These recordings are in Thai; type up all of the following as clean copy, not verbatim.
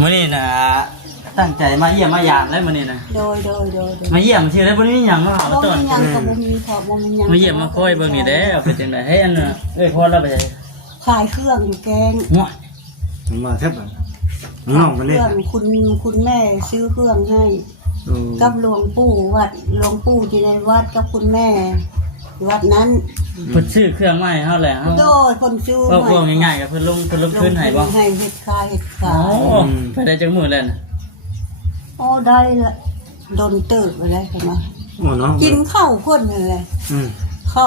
มื้อนี้น่ะตั้งใจมาเยี่ยมมายามได้มื้อนี้น่ะโดยมาเยี่ยมชื่อได้บ่มีหยังมาหา บ่ ต้น มีหยังก็บ่มีขอบ่มีหยังมาเยี่ยมมาคอยเบิ่งนี่เด้อเป็นจังได๋เฮ้ยอันน่ะพอแล้วไป ขายเครื่องอยู่แกง มั่ว มาแทบน้องมา เค เล่ รื่องคุณแม่ซื้อเครื่องให้ โอ้ กับหลวงปู่วัดหลวงปู่ที่ในวัดกับคุณแม่วัดนั้น เพิ่นซื้อเครื่องมาให้เฮาแหละเฮา โดยคนซื้อ พวกง่ายๆก็เพิ่นลงทุนให้บ่ ให้เฮ็ดขาย อ๋อไปได้จักมื้อแล้วน่ะ โอ้ได้ละโดนเติบอะไรกันมา โอ้น้อง กินข้าวคนเลย เข้า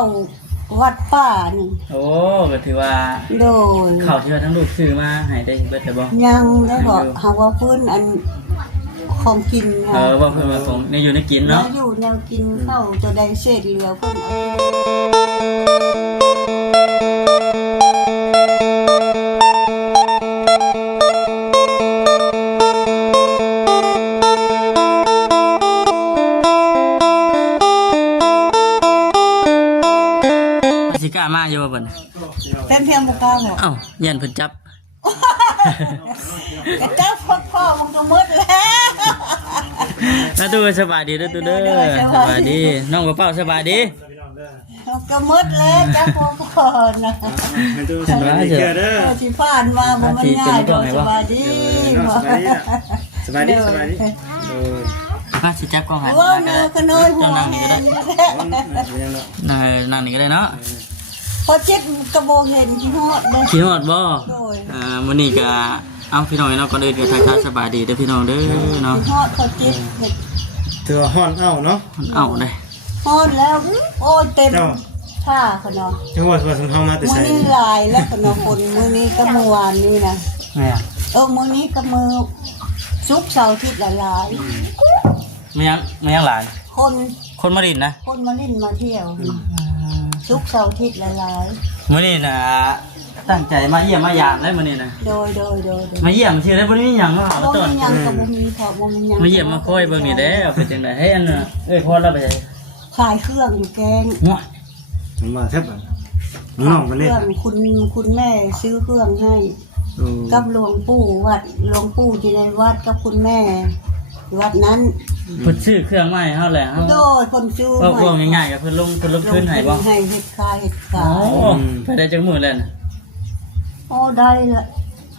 วัดป้านี่ โอ้ก็ถือว่า โดย ข้าวที่ว่าทั้งลูกซื้อมาให้ได้เบิดแต่บ่ ยังได้บอกหาว่าเพิ่นอันของกิน ว่าเพิ่นว่าของในอยู่ในกิน แล้ เนาะ วอยู่แนวกินข้าวตัวใดเศษเหลือเพิ่นเอา สิกล้ามาอยู่บ่เพิ่น เป็นเพียงบ่กล้าบอก เอ้ายันเพิ่นจับ แต่เจ้าพ่อมึงก็หมดแล้ว แล้วตู้สบายดีเด้อตู้เด้อสบายดีน้องกระเป๋าสบายดี ก็หมดแล้วเจ้าพ่อนะ ให้ดูสบายดีเด้อ ที่ผ่านมาบ่มันง่ายดอกสบายดี สบายดีสบายดีโอ้ มาสิจับกล้องให้ ว่าเนื้อก็น้อยหัว นั่ง แห นี่ก็ได้ นั่งนี่ก็ได้เนาะ พอเจ็ดกระโบงเห็นที่ฮอดเลย พี่ฮอดบ่ โดย มื้อนี้ก็เอาพี่น้องเนาะก่อนอื่นก็ทักทายสบายดีเด้อพี่น้องเด้อเนาะ ที่ฮอดพอเจ็ดเห็ด เธอฮ้อนเอ้าเนาะ เอาได้ ฮอดแล้วโอ้ยเต็มท่าขนาด จังหวัดสมเฮามาแต่ มื้อ ใส่ นี้ลายแล้วขนาดคนมื้อนี้ก็เมื่อวานนี้นะ แม่อะ มื้อนี้ก็มือซุกร์เสาร์อาทิตย์ละหลาย ไม่ยังหลาย คน มาดินนะ คนมาเล่นมาเที่ยวซุกร์เสาร์อาทิตย์ละหลาย มื้อนี้น่ะตั้งใจมาเยี่ยมมายามได้มื้อนี้น่ะ โดย มาเยี่ยมชื่อได้บ่มีหยังมาหา บ่ ต้น มีหยังก็บ่มีขอบ่มีหยัง มาเยี่ยมมาคอยเบิ่งนี่เด้อเป็นจังได๋เฮ้ยอันน่ะพอแล้วไป ขายเครื่องอยู่แกง มั่ว มาแทบน้องมา เค เล่ รื่องคุณแม่ซื้อเครื่องให้ โอ้ กับหลวงปู่วัดหลวงปู่ที่ในวัดกับคุณแม่วัดนั้น เพิ่นซื้อเครื่องมาให้เฮาแหละเฮา โดยคนซื้อ พวกง่ายๆก็เพิ่นลงทุนให้บ่ ให้เฮ็ดขายเฮ็ด อ๋ ขา อย ไปได้จักมื้อแล้วน่ะ โอ้ได้ละ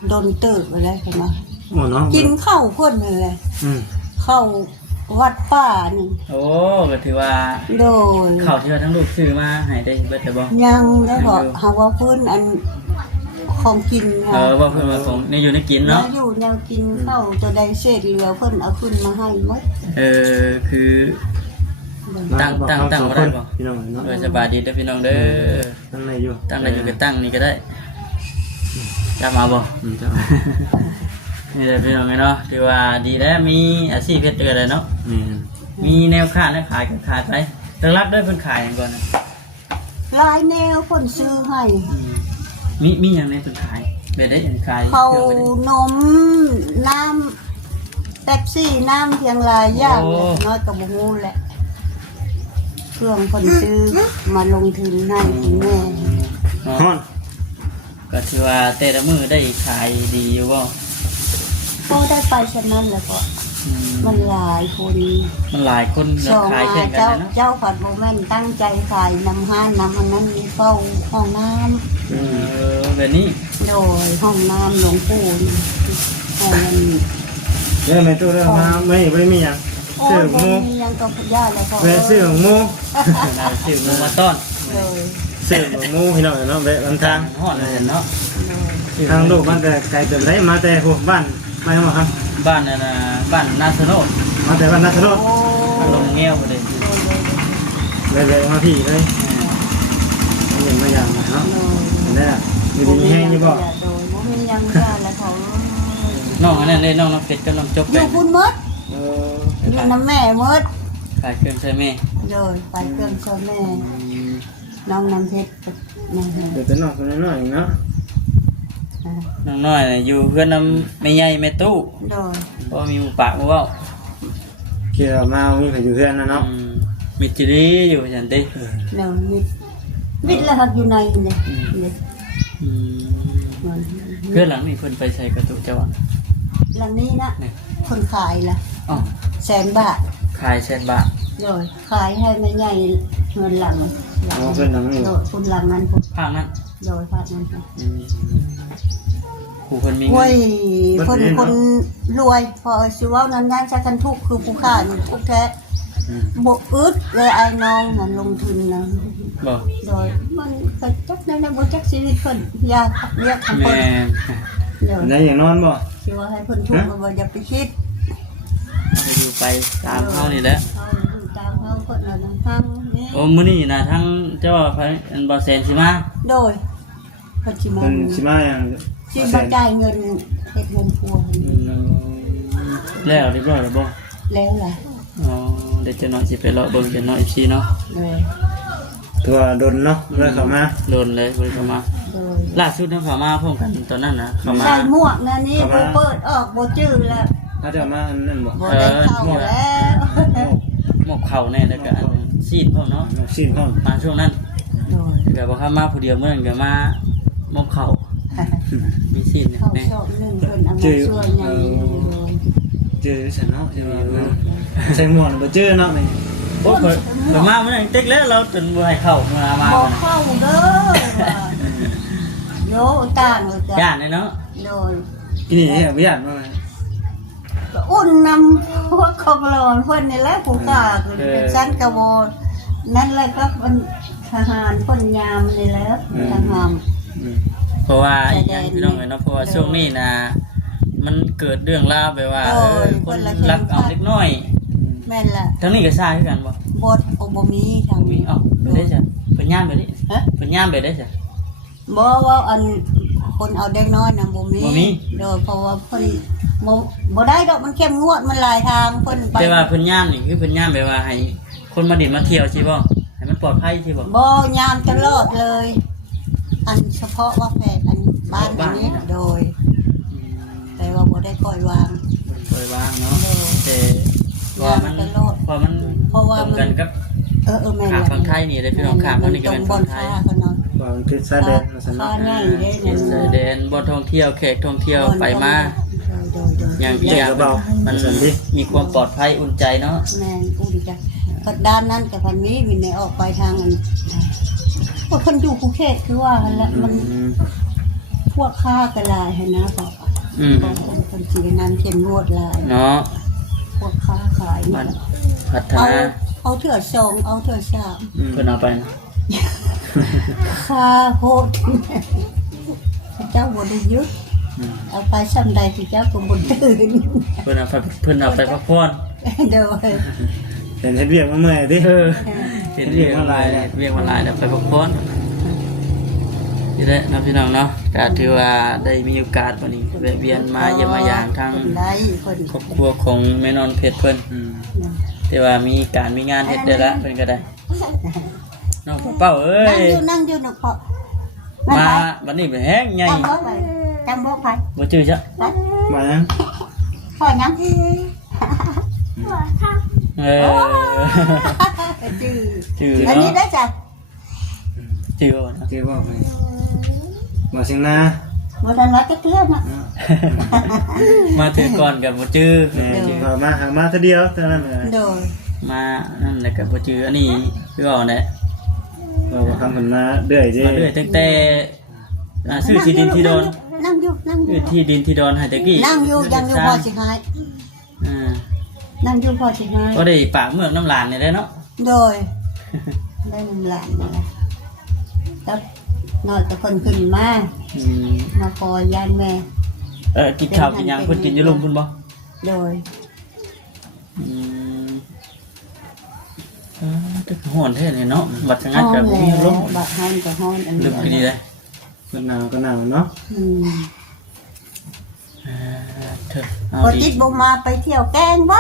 โดนเติบอะไรกันมา โอ้น้อง กินข้าวคนเลย เข้าวัดป้านี่ โอ้ก็ถือว่า โดย ข้าวที่ว่าทั้งลูกซื้อมาให้ได้เบิดแต่บ่ ยังได้บอกหาว่าเพิ่นอันของกิน ว่าเพิ่นว่าของในอยู่ในกิน แล้ว เนาะ อยู่แนวกินข้าวตัวใดเศษเหลือเพิ่นเอาขึ้นมาให้หมด คือตั้งบ่ได้บ่ พี่น้องเนาะ สบายดีเด้อพี่น้องเด้อ ตั้งไหนอยู่ ตั้งได้อยู่ก็ตั้งนี่ก็ได้จะมาบ่ จ้า นี่แหละพี่น้องเนาะถือว่าดีแล้วมีอาชีพเฮ็ดเดือเลยเนาะ นี่ มีแนวขายขายก็ขายไปแต่รับได้เพิ่นขายอย่างก่อนนะ หลายแนวคนซื้อให้ มีอย่างในเพิ่นขายได้อย่างขาย เขานมน้ำเป๊ปซี่น้ำเพียงหลายอย่างน้อยกับบูแหละเครื่องคนซื้อมาลงทุนให้คุณแม่ ฮ้อน ก็ถือว่าแต่ละมื้อได้ขายดีอยู่บ่ ก็ได้ไปฉะนั้นแล้วก็มันหลายคน มันหลายคน สอง ขายแข่งกัน เจ้า เนาะ เจ้าผัดโมเมนตั้งใจขายน้ำห้านน้ำอันนั้นมีเฝ้าห้องน้ แบบนี้ ำโดยห้องน้ำหลวงปู่นี่ให้มัน เรื่องในตู้เรื่องมาไม่มีหยัง โอ้ ซื้อย หมู มียังกับญาติแล้วก็ แวะซื้อหมู เราซื้อหมูมาต้อน โดย ซื้อหมูพี่น้องเนาะแวะบางทาง ฮอดเลยเนาะ ทางลูกมันแต่ไกลแต่ไรมาแต่พวกบ้านไปมาครับ บ้านนั่นน่ะบ้านนาสโนด มาแต่บ้านนัทโรด โอ้ ลงเงี้ยวบ่ได้ เลยมาพี่เลยมาเย็นมาอย่างเนาะนี่อยู่ดีแห้งอยู่บ่ โดยบ่มียังญาติแล้วเขา น้องอันนั้นเลยน้องน้ำเป็ดกับน้องจบ อ ไป ยู่คุณมดอยู่น้ำแม่มด ขายเครื่องใช้แม่ โดยไปเครื่องชอแม่น้องน้ำเพชรกับน้ำเพชร เดี๋ยวจะนอกคนน้อยเนาะ น้องน้อยน่ะอยู่เพื่อนน้ำแม่ใหญ่แม่ตู้ โดย เพราะมีหมูปากหมูเว้า เกี่ยวมามีใครอยู่เพื่อนนะเนาะ มิตรีอยู่ฉันติ เดี๋ยวมิดแล้วครับอยู่ในเนี่ย เพื่อนหลังนี่เพิ่นไปใส่กระตุกเจ้าอะ หลังนี้นะ นี่ คนขายล่ะ อ๋อ 100,000 บาท ขายแสนบาท โดยขายให้แม่ใหญ่เงินหลัง เอาเพิ่นหลังนี่ โดยคุณหลังนั้นคุณ ภาคนั้น โดยภาคนั้นค่ะ ผู้คนมี โอ้ เงิน ยคนรวยพอสิเว้านั้นงานชักกันทุกข์คือผู้ค้านี่ทุกข์แท้บ่อึดเลยไอ้น้องมันลงทุนนะ บ่ โดยมันก็จักได้บ่จักชีวิตเพิ่นอยากเรียกทั้งค แม่ น น โดย ได้อย่างนอนบ่ สิว่าให้เพิ่นทุกข์ก็บ่อย่าไปคิด ไปอยู่ไปตามเฮานี่แหละ เอาอยู่ตามเฮาคนนั้นทางนี้ โอ้มื้อนี้นะทั้งเจ้าพระอันบ่แสนสิมา โดยเพิ่นสิมา เพิ่นสิมาอย่าง สิมาจ่ายเงินเฮ็ดเงินพัวให้ แล้วเรียบร้อยแล้วบ่ แล้วล่ะ อ๋อเดี๋ยวจะน้อยสิไปเลาะเบิ่งจะน้อยFCเนาะ โดย ตัวดนเนาะเลยเข้ามา โดนเลยบ่ได้เข้ามา โดย ล่าสุดเขาเข้ามาพร้อมกันตอนนั้นนะเข้ามา ใส่หมวกนะนี่บ่เปิดออกบ่จื้อแล้ว ถ้าจะมาอันนั้นบ่ บ่ได้เข้าแล้ว หมกเข่าแน่แล้วก็อันซีดพร้อมเนาะ นกชิ้นพร้อม มาช่วงนั้น โดย ก็บ่เข้ามาผู้เดียวเมื่อนั้นก็มาหมกเข่ามีซีดเนี่ย เข้า แน่ ชอบนึงเพิ่นเอามาช่วยใหญ่โดย เจอฉันเนาะใช่มั้ยใส่หมวกบ่เจอเนาะนี่ โอ้เพิ่นมาเมื่อนั้นเต็กแล้วเราจนบ่ให้เข้ามามา บ่เข้าเด้อว่าโยต่างเลยจ้ะ ย่านเลยเนาะ โดย กินนี่บ่ย่านมา ก็อุ่นนำพวกของร้อนเพิ่นนี่แหละผู้กล้าคือเป็นชั้นกะบ่นั่นแหละครับมันทหารเพิ่นยามนี่แหละทหาร เพราะว่าอีกอย่างพี่น้องเอ้ยเนาะเพราะว่าช่วงนี้นะมันเกิดเรื่องราวแบบว่าคนรักเอาเล็กน้อย แม่นล่ะ ทั้งนี้ก็ซ่าคือกันบ่ บทโอบ่มีทาง มีเอ้าไปได้จ้ะเพิ่นย่ามไปได้ ฮะ เพิ่นย่ามไปได้จ้ะ บ่ว่าอันคนเอาเด็กน้อยน่ะบ่มี บ่มี โดยเพราะว่าเพิ่นบ่ได้ดอกมันเข้มงวดมันหลายทางเพิ่นไป แต่ว่าเพิ่นย่ามนี่คือเพิ่นย่ามแบบว่าให้คนมาดินมาเที่ยวใช่บ่ให้มันปลอดภัยใช่บ่ บ่ยามตลอดเลย อันเฉพาะว่าแพทย์อันบ้านอันนี้โดย แต่ว่าบ่ได้ปล่อยวาง ปล่อยวางเนาะแต่ว่ามัน ตลอด พอมัน เพราะว่า ตรงกันกับ แม่น ขาฝั่งไทยนี่ได้พี่น้องขาฝั่งนี้ก็ ตร เป็ ง น บ ฝั่ น งไทย ฟ้าเขาเนาะ ว่ามันคือซาเดนซั่น ฟ้า เนาะ ใหญ่เด้ เขตชายแดนบ่ท่องเที่ยวแขกท่องเที่ยวไปมาอย่างอีกอย่างมันมีความปลอดภัยอุ่นใจเนาะ แม่นอุ่นจ้ะก็ด้านนั้นกับพันนี้มีในออกไปทางอันว่าคนอยู่ภูเก็ตคือว่าหั่นแหละมันพวกค้ากระลายให้นะบอก อืม บอกคนสีนั้นเข้มงวดลาย เนาะ พวกค้าขาย มั มัน น พัฒ เอา นา เอาเถื่อสองเอาเถื่อสาม เพิ่นเอาไปนะ ค่าโหดเจ้าบไดยุดเอาไปซ้ำใดที่เจ้าก็บนตื่น เพิ่นเอาไปพักผ่อน เดี๋ยว เห็นเฮ็ดเวียกมาเมื่อยติ เห็นเรียกว่าลายเรียกว่าลายแล้วไปพักผ่อนนี่แหละนะพี่น้องเนาะก็ถือว่าได้มีโอกาสวันนี้แวะเวียนมาเยี่ยมมาอย่างทาง ได้คน ครอบครัวของแม่นอนเพชรเพิ่นแต่ว่ามีการมีงานเฮ็ดได้ละเพิ่นก็ได้น้องเป้าเอ้ย นั่งอยู่นกเพาะ มาวันนี้เป็นแห้งใหญ่ จำบอกไป บ่ชื่อจ้ะ มายัง พ่อยัง เออ จือ ชื่อ อันนี้ เนาะ ได้จ้ะ ชื่อว่าเนาะ เจอบ่ไปมาเสียงนา บนนั้นวัดก็เทื่อนอ่ะ มาถึงก่อนกับบ่ชื่อ แม่ก็มาหามาเท่าเดียวเท่านั้นแหละ โดย มานั่นแหละกับบ่ชื่ออันนี้คือว่าเนี่ย เราทำมันมาเรื่อยเด้ มาเรื่อยตั้งแต่ซื้อที่ดินที่ดอน นั่งอยู่นั่งอ ซื้ ยู่ อที่ดินที่ดอนให้ตะกี้ นั่งอยู่ยังอยู่พอสิหาย อ่า นั่งอยู่พอสิหาย ก็ได้ปากเมืองน้ำลานนี่แหละเนาะ โดยได้นำหลานมาแล้วนอนแต่คนขึ้นมา อืม มาคอยยานแม่ กินข้าวกินหยังเพิ่นกินอยู่ลุมเพิ่นบ่ โดย อืมตึกฮ้อนแท้นี่เนาะบัดสังงัดก็บ่มีลม บัดห้อนก็ห้อนอัน ลึกดีเลย ก็หนาวก็หนาวเนาะ เถอะเอา พอ ดี ติดบ่มาไปเที่ยวแกงบ่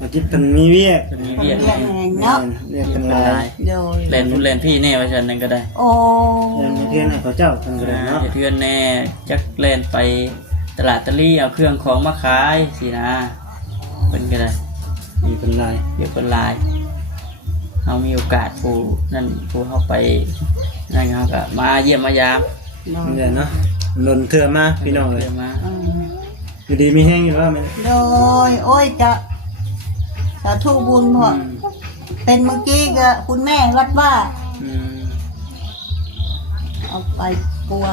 อาทิตย์เพิ่นมีเวียก เป็นมี เรี เวีย ย ก ก แน่ แม่เนาะ เรียก เป็ กัน น ลา หลาย ย โดย แลนนู่นแลนพี่แน่ว่าฉันนั่นก็ได้ โอ้ ยังมีเพื่อนให้เขาเจ้าเพิ่นก็ได้เนาะ เพื่อนแน่จักแลนไปตลาดตะลี่เอาเครื่องของมาขายสินะเพิ่นก็ได้ มีเป็นหลาย เดี๋ยวเป็นลายเอามีโอกาสผู้นั่นผู้เข้าไปนั่นเขาก็มาเยี่ยมมายาม โดย นี่แหละเนาะหล่นเถื่อมาพี่น้องเลย เดี๋ยวมา อยู่ดีมีแห้งอยู่ว่ามัน โดยโอ้ยจะสาธุบุญพอเป็นเมื่อกี้ก็คุณแม่วัดว่า อืม เอาไปปัว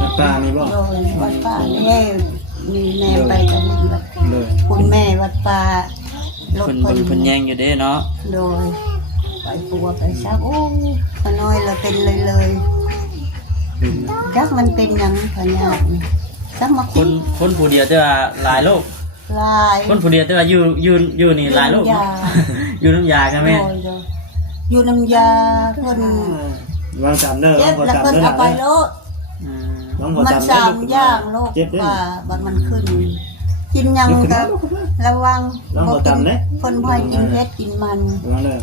วัดป่านี่บ่ โดยวัดป่าเนี่ยมีแม่ไปกันนี่แบบ เลย คุณแม่วัดป่าลด คน ค เบิ่ น งคนแย่งอยู่เด้เนาะ โดยไปปัวไปซักโอ้ขน้อยเราเป็นเลยจักมันเป็นหยังขยาดนี่สักมา คนคนผู้เดียวแต่ว่าหลายโลก ลาย คนผู้เดียวแต่ว่าอยู่นี่หลายโลก อยู่น้ำยาใช่ไหม โดยโดยอยู่น้ำยาเพิ่น วางจำเด้อ เจ็ วา บ งพอ แล้ว จำ เพิ่น เด้อ เอาไปโลด อืม วางพอ มัน จำเด้ สามอย่างโลก เจ็บเด้อ ป่าบัดมันขึ้น กินหยังก็ระวัง ลองบ่จำเด้ เพิ่นพอยกินเผ็ดกินมัน วางเลย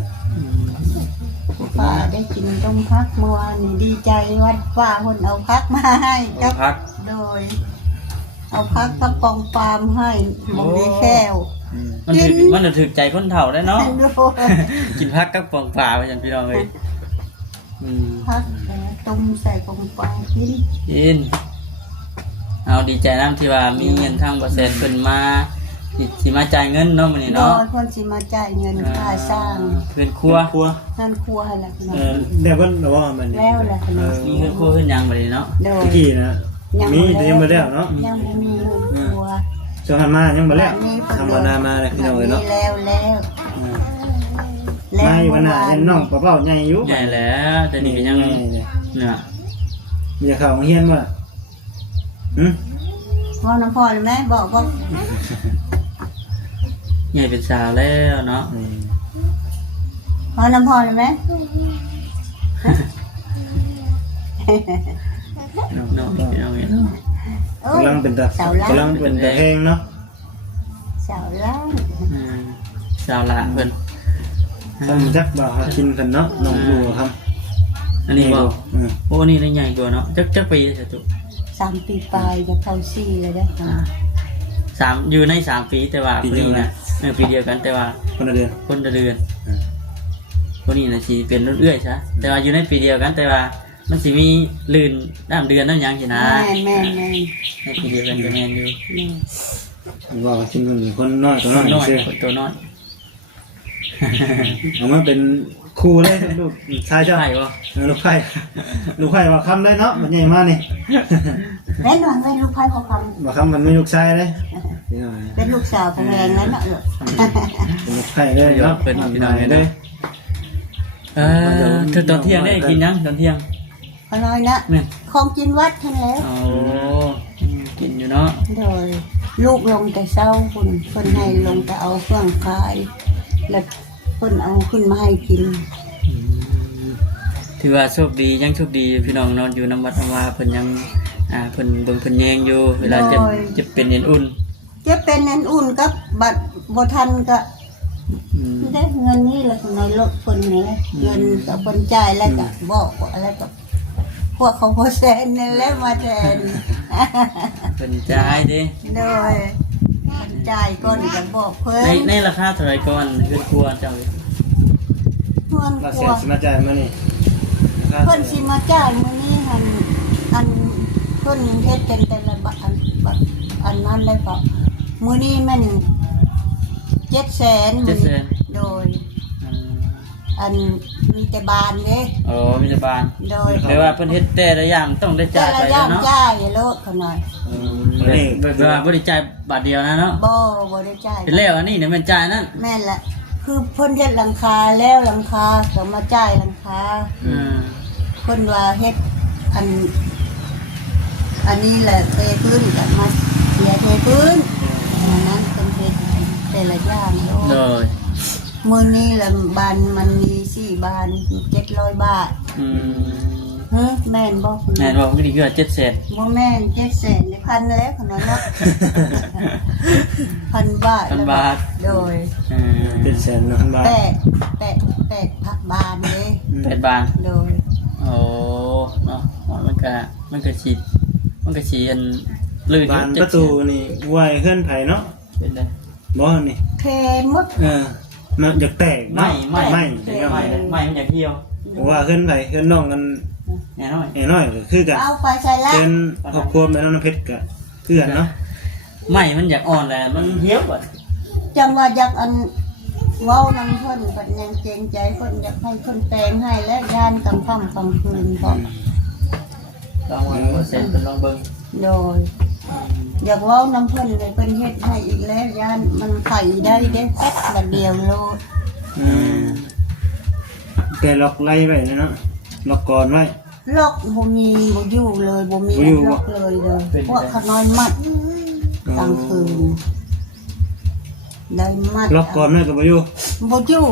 ป้าได้กินต้มพักเมื่อวานนี่ดีใจวัดป้าคนเอาพักมาให้ เอา กับ พัก โดย เอาพักกับปองปามให้หมองดีแค้ว มันถึกใจคนเฒ่าได้เนาะ โดย กินพักกับปองปลาไปจันพี่น้องเลยอืม พักต้มใส่ปองปามกิน กินเอาดีใจน้ำที่ว่ามีเงินทางเปอร์เซ็นต์เพิ่นมาสิมาจ่ายเงินเนาะมื้อนี้ โด เนาะ ยคนสิมาจ่ายเงินค่าสร้าง เพื่อนครัว ครัว งานครัวให้ละพี่น้อ เอง อเดี๋ยวเพิ่นว่ามันนี่ แล้วแหละพี่น้อง มีเพื่อนครัวเพื่อนหยังบัดนี้เนาะ โดย ตะกี้นะมีแต่ยังบ่แล้วเนาะ ยังบ่มีเงินครัว ช่วงหันมายังบ่แล้ว อันนี้เพิ่น ทำบ่นามาเลยพี่น้องเอ้ยเนาะ มีแล้วแล้ว มาอยู่กันน่ะยังน้องเป้าๆใหญ่อยู่ ใหญ่แล้วแต่นี่ก็ยัง ใหญ่เลย เนี่ย มีแต่เข้าโรงเรียนบ่ล่ะหึ พ่อน้ำพ่อเลยไหมบอกว่า ใหญ่เป็นสาวแล้วเนาะ พ่อน้ำพ่อเลยไหม เนาะพี่น้องเอ้ย กำลังเป็นตาก สาวล้าง ำลังเป็นตะแพงเนาะ สาวล้าง อืมสาวละเพิ่น ต้องจักบ่หากินกันเนาะน้องอยู่ครับ อันนี้บ่ อืม โอ้นี่ได้ใหญ่กว่าเนาะจักปีเถอะตุ 3 ปีปลายจะเข้าซี่เลยได้ค่ะ อยู่ใน3ปีแต่ว่าคนนี้นะปีเดียวกันแต่ว่า คนละเดือน คนละเดือนคนนี้นะสิเป็นรุ่นเอื้อยซะแต่ว่าอยู่ในปีเดียวกันแต่ว่ามันสิมีลื่นด้ามเดือนนั่นหยังสินะ แม่ ในปีเดียวกันก็แม่นอยู่ ว่ากินคนน้อยตัว ค น้อน ย น้อย ซื่อ คนตัวน้อย เอามาเป็นครูเลยลูกชายเจ้า ใช่บ่ ลูกไผ่ลูกไผ่ว่าคำได้เนาะมันใหญ่มากนี่ แม่นอนเป็นลูกไพ่พอค ว่าคำมันมีลูกชายเลย ำเป็นลูกสาวพะแพงแล้วเนาะ เป็นลูกไผ่เลยเนาะ เป็นพี่น้อง เลย เธอตอนเที่ยงได้กินยังตอนเที่ยง พอน้อยนะ แม่น ของกินวัดทันแล้ว โอ้กินอยู่เนาะ โดยลูกลงแต่เช้าคนให้ลงแต่เอาเครื่องขาย แล้วคนเอาขึ้นมาให้กิน ถือว่าโชคดียังโชคดีพี่น้องนอนอยู่น้ำวัดน้ำวาเพิ่นยังเพิ่นเบิ่งเพิ่นแยงอยู่เวลาจะเป็นเย็นอุ่น จะเป็นนันอุ่นกับบัตรบทันก็ อืม ได้เงินนี่แหละในรถคนนี่แหละเงินกับคนจ่ายแล้วก็บอกอะไรกับพวกเขาโพสแทนนี่แหละมาแทน เพิ่นจ่ายเด้ โดยคนจ่ายก่อนก็บอกเพิ่น ในราคาเท่าไหร่ก่อนเพิ่นกลัวเจ้า เพื่อน เรา ก เสี ลั ยว สมาจ่ายมานี่ เพิ่นสิมาจ่ายมื้อนี้อันเพิ่นเฮ็ดเป็นแต่ละบัตรอันนั้นเลยก็มื้อนี้มัน700,000โดย อันมีแต่บานเด้ โอ้มีแต่บาน โดย แปลว่าเพิ่นเฮ็ดแต่ละอย่างต้องได้ แต่ จ่าย ละ ไป ย่าง เนาะ จ่ายโลดเขาหน่อย แปลว่าบ่ได้จ่ายบาทเดียวนะเนาะ บ่ได้จ่าย เป็นแล้วอันนี้เนี่ยมันจ่ายนั่น แม่นละคือเพิ่นเฮ็ดหลังคาแล้วหลังคาก็มาจ่ายหลังคา อืม เพิ่นว่าเฮ็ดอันนี้แหละเทพื้นก็มาเสียเทพื้นอันนั้นเป็นเฮ็ดแต่ละอย่างโล โด ด ย มื้อนี้ละบานมันมี4บาน700 บาท อืม แม่นบ่ แม่นบอกนี่คือ700,000 บ่แม่น700,000ได้พันแล้วขนาดเนาะ 1,000 บาทแล้ว 1,000 บาท โดย เป็นแสนนะบาท แปดพักบานเลย 8บาท โดย โอ้เนาะมันก็ฉีอันลื่น บานประตูนี่ไว้เคลื่อนไผเนาะ เป็นได้ บ่นี่ เพนมด มันอยากแตก ไม่ ไม่ มันอยากเที่ยว ว่าเคลื่อนไผเคลื่อนน้องกัน แน่น้อย แน่น้อยก็คือกัน เอาไปใส่ละ เป็นครอบครัวแม่น้องน้ำเพชรก็คือกันเนาะ ไม่มันอยากอ่อนแหละมันเหี้ยวอ่ะ จังว่าอยากอันเว้านำเพิ่นก็ยังเกรงใจเพิ่นอยากให้เพิ่นแต่งให้และย่านกลางค่ำกลางคืนพร้อม ลองวัน%เป็นลองเบิ่ง โดยอยากเว้านำเพิ่นเลยเพิ่นเฮ็ดให้อีกแล้วย่านมันไข่ได้เด้แป๊บบัดเดียวโลด แต่ล็อกไล่ไว้เนาะล็อกก่อนไว้ ล็อกบ่มีบ่อยู่เลยบ่มี บ่อยู่ ล็อกเลยพวกขน้อยมัดกลางคืนได้มัด ล็อกก่อนไว้ก็บ่อยู่ บ่อยู่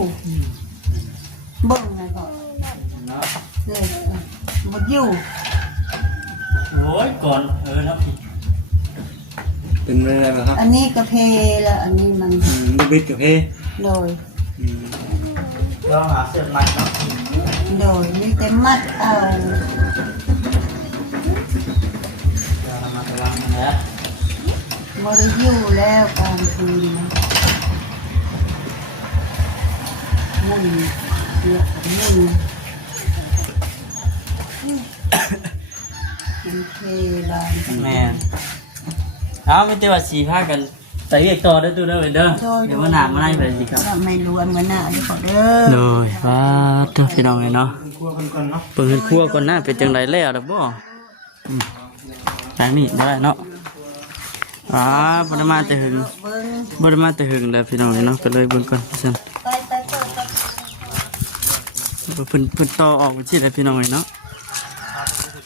เบิ่งนะก็ เนาะ เลยบ่อยู่ โอ้ยก่อนเนาะ เป็นอะไรบ้างครับ อันนี้กาแฟแล้วอันนี้มัน ลูกบิดกับเพ โดย ลองหาเสื้อมัดเนาะ โดยนี่แต่มัดเอา เรามาระวังนะ บ่ได้อยู่แล้วกลางคืนนะมุ่นเนี่ยมุ่นมันเทลาย แม่เอาไม่ได้ว่าสีผ้ากันแต่เรียกต่อได้ตัวเด้อเด้อเดี๋ยวว่าหนามาได้ไปสิครับ ไม่รวยเหมือนหน้าที่เขาเด้อ โดยว่าเด้อพี่น้องเนาะ ครัวกันก่อนเนาะ เปิดครัวก่อนหน้าเป็นจังไรแล้วล่ะบ่ทางนี้ได้เนาะบ่ได้มาแต่หึง เบิ่ง บ่ได้มาแต่หึงแล้วพี่น้องเนาะก็เลยเบิ่งก่อนซั่น ไปเปิดไป เพิ่นต่อออกไปสิได้พี่น้องเนาะ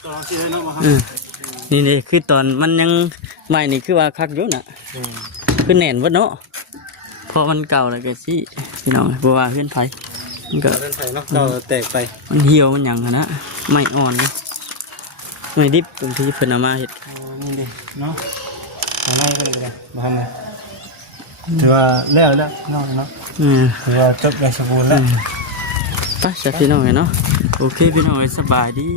ต่อที่ได้เนาะครับ นี่คือตอนมันยังใหม่นี่คือว่าคักอยู่น่ะคือแน่นเบิดเนาะพอมันเก่าแล้วก็สิพี่น้องบ่ว่าเฮือนไผมันก็ เล่นไทยเนาะต่อแตกไป มันเหี่ยวมันหยังหั้นนะไม่อ่อนเลยไม่ดิบบางทีเพิ่นเอามาเฮ็ด นี่ดิเนาะทำไมก็เลยมาทำไงถือว่าแล้วเนาะเนาะถือว่าจบอย่างสมบูรณ์แล้ว ไปจ้ะพี่น้องเนาะโอเคพี่น้องสบายดี